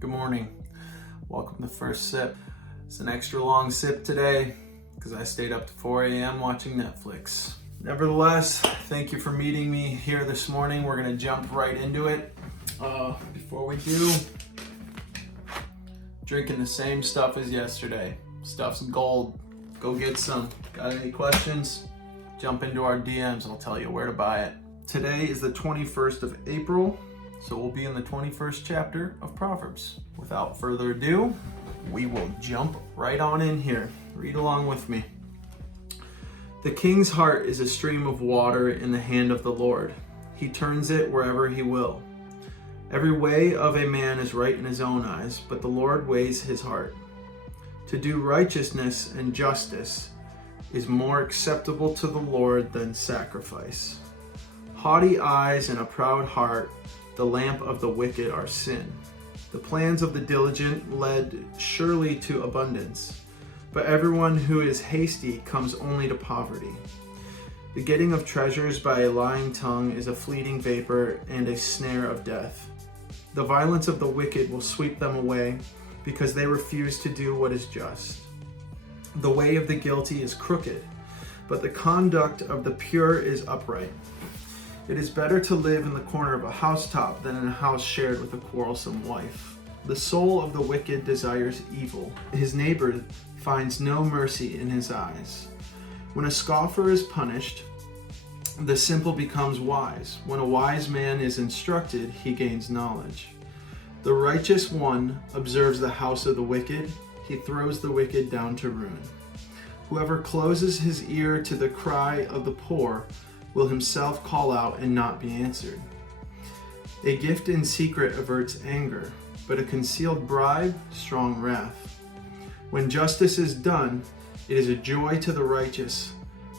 Good morning. Welcome to First Sip. It's an extra long sip today because I stayed up to 4 a.m. watching Netflix. Nevertheless, thank you for meeting me here this morning. We're going to jump right into it. Before we do, drinking the same stuff as yesterday. Stuff's gold. Go get some. Got any questions? Jump into our DMs. I'll tell you where to buy it. Today is the 21st of April. So we'll be in the 21st chapter of Proverbs. Without further ado, we will jump right on in here. Read along with me. The king's heart is a stream of water in the hand of the Lord. He turns it wherever he will. Every way of a man is right in his own eyes, but the Lord weighs his heart. To do righteousness and justice is more acceptable to the Lord than sacrifice. Haughty eyes and a proud heart, the lamp of the wicked, are sin. The plans of the diligent lead surely to abundance, but everyone who is hasty comes only to poverty. The getting of treasures by a lying tongue is a fleeting vapor and a snare of death. The violence of the wicked will sweep them away because they refuse to do what is just. The way of the guilty is crooked, but the conduct of the pure is upright. It is better to live in the corner of a housetop than in a house shared with a quarrelsome wife. The soul of the wicked desires evil. His neighbor finds no mercy in his eyes. When a scoffer is punished, the simple becomes wise. When a wise man is instructed, he gains knowledge. The righteous one observes the house of the wicked. He throws the wicked down to ruin. Whoever closes his ear to the cry of the poor will himself call out and not be answered. A gift in secret averts anger, but a concealed bribe, strong wrath. When justice is done, it is a joy to the righteous,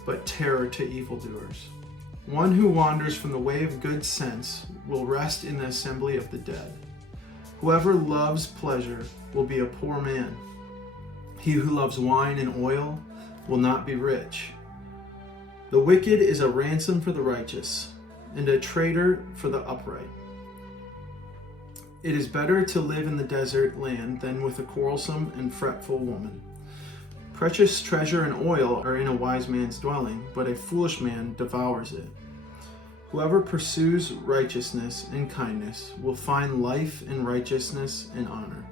but terror to evildoers. One who wanders from the way of good sense will rest in the assembly of the dead. Whoever loves pleasure will be a poor man. He who loves wine and oil will not be rich. The wicked is a ransom for the righteous, and a traitor for the upright. It is better to live in the desert land than with a quarrelsome and fretful woman. Precious treasure and oil are in a wise man's dwelling, but a foolish man devours it. Whoever pursues righteousness and kindness will find life and righteousness and honor.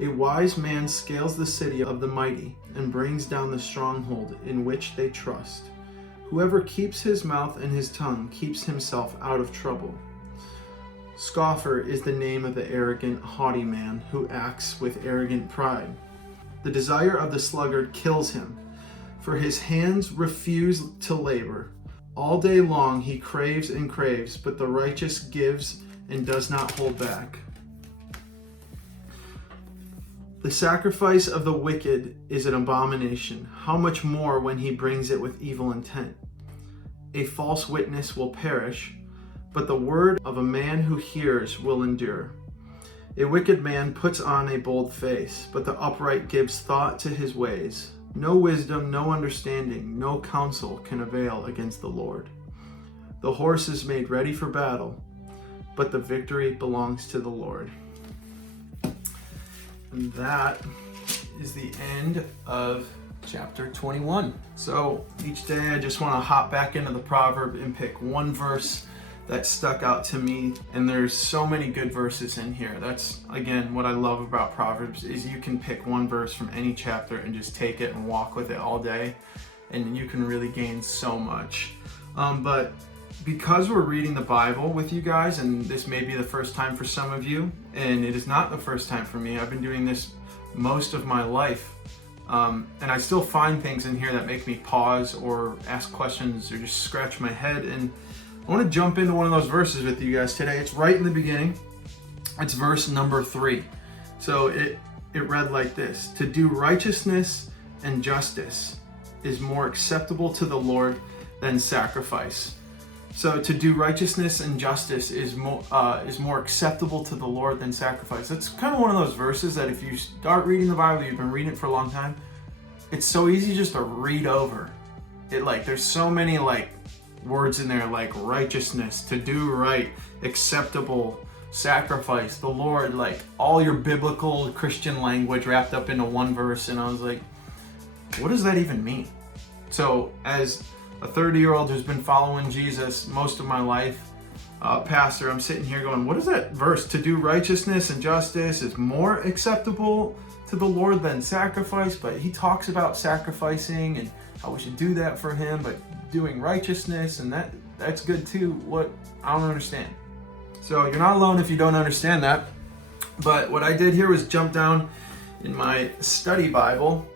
A wise man scales the city of the mighty and brings down the stronghold in which they trust. Whoever keeps his mouth and his tongue keeps himself out of trouble. Scoffer is the name of the arrogant, haughty man who acts with arrogant pride. The desire of the sluggard kills him, for his hands refuse to labor. All day long he craves and craves, but the righteous gives and does not hold back. The sacrifice of the wicked is an abomination. How much more when he brings it with evil intent? A false witness will perish, but the word of a man who hears will endure. A wicked man puts on a bold face, but the upright gives thought to his ways. No wisdom, no understanding, no counsel can avail against the Lord. The horse is made ready for battle, but the victory belongs to the Lord. And that is the end of chapter 21. So each day I just want to hop back into the proverb and pick one verse that stuck out to me. And there's so many good verses in here. That's, again, what I love about Proverbs is you can pick one verse from any chapter and just take it and walk with it all day. And you can really gain so much. But because we're reading the Bible with you guys, and this may be the first time for some of you, and it is not the first time for me. I've been doing this most of my life, and I still find things in here that make me pause or ask questions or just scratch my head. And I want to jump into one of those verses with you guys today. It's right in the beginning. It's verse number 3. So it read like this: to do righteousness and justice is more acceptable to the Lord than sacrifice. So to do righteousness and justice is more acceptable to the Lord than sacrifice. It's kind of one of those verses that if you start reading the Bible, you've been reading it for a long time, it's so easy just to read over it. Like there's so many like words in there like righteousness, to do right, acceptable, sacrifice, the Lord, like all your biblical Christian language wrapped up into one verse. And I was like, what does that even mean? So as a 30-year-old who's been following Jesus most of my life, pastor, I'm sitting here going, what is that verse? To do righteousness and justice is more acceptable to the Lord than sacrifice. But he talks about sacrificing and how we should do that for him, but doing righteousness, and that's good too. What? I don't understand. So you're not alone if you don't understand that. But what I did here was jump down in my study Bible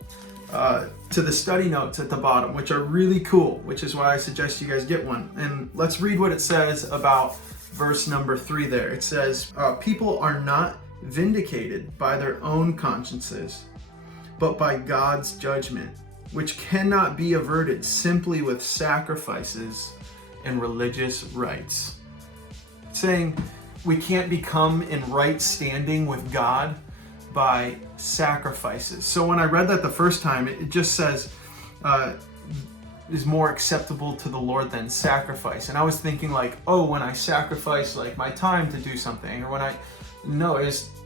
to the study notes at the bottom, which are really cool, which is why I suggest you guys get one. And let's read what it says about verse number 3 there. It says, people are not vindicated by their own consciences, but by God's judgment, which cannot be averted simply with sacrifices and religious rites. Saying we can't become in right standing with God by sacrifices. So when I read that the first time, it just says is more acceptable to the Lord than sacrifice. And I was thinking like, oh, when I sacrifice like my time to do something, or when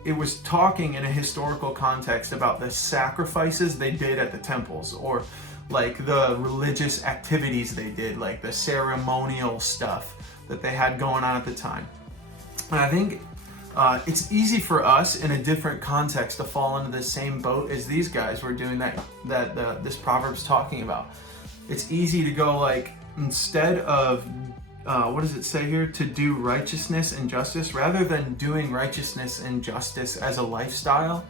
it was talking in a historical context about the sacrifices they did at the temples, or like the religious activities they did, like the ceremonial stuff that they had going on at the time. And I think it's easy for us in a different context to fall into the same boat as these guys were doing this Proverbs talking about. It's easy to go like, instead of what does it say here? To do righteousness and justice, rather than doing righteousness and justice as a lifestyle,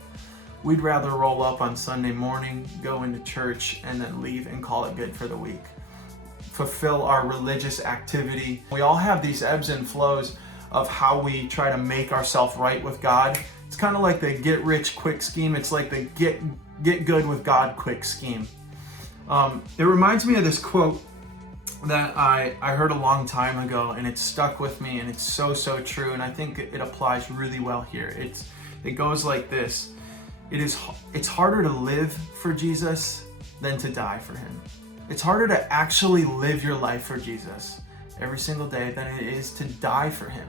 we'd rather roll up on Sunday morning, go into church, and then leave and call it good for the week. Fulfill our religious activity. We all have these ebbs and flows of how we try to make ourselves right with God. It's kind of like the get rich quick scheme. It's like the get good with God quick scheme. It reminds me of this quote that I heard a long time ago, and it stuck with me, and it's so true, and I think it applies really well here. It goes like this: it's harder to live for Jesus than to die for him. It's harder to actually live your life for Jesus every single day than it is to die for him.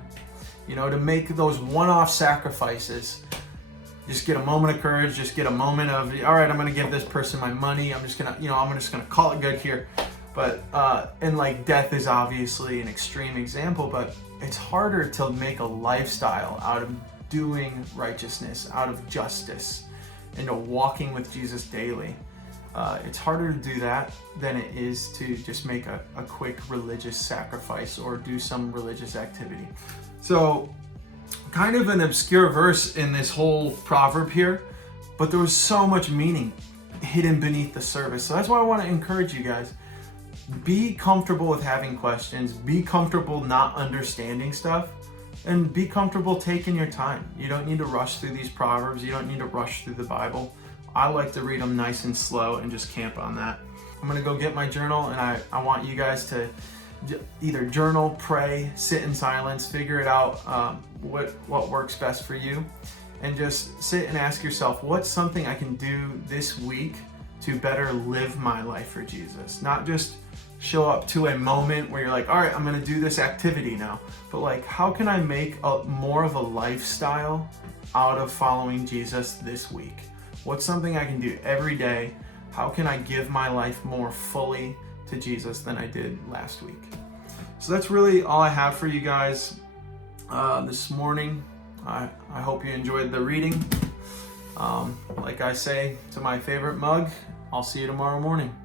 You know, to make those one-off sacrifices. Just get a moment of courage, just get a moment of, all right, I'm gonna give this person my money, I'm just gonna call it good here. But and like death is obviously an extreme example, but it's harder to make a lifestyle out of doing righteousness, out of justice, and to walking with Jesus daily. It's harder to do that than it is to just make a quick religious sacrifice or do some religious activity. So kind of an obscure verse in this whole proverb here, but there was so much meaning hidden beneath the surface. So that's why I want to encourage you guys. Be comfortable with having questions, be comfortable not understanding stuff, and be comfortable taking your time. You don't need to rush through these proverbs, you don't need to rush through the Bible. I like to read them nice and slow and just camp on that. I'm gonna go get my journal, and I want you guys to either journal, pray, sit in silence, figure it out, what works best for you, and just sit and ask yourself, what's something I can do this week to better live my life for Jesus? Not just show up to a moment where you're like, all right, I'm gonna do this activity now, but like, how can I make more of a lifestyle out of following Jesus this week? What's something I can do every day? How can I give my life more fully to Jesus than I did last week? So that's really all I have for you guys this morning. I hope you enjoyed the reading. Like I say to my favorite mug, I'll see you tomorrow morning.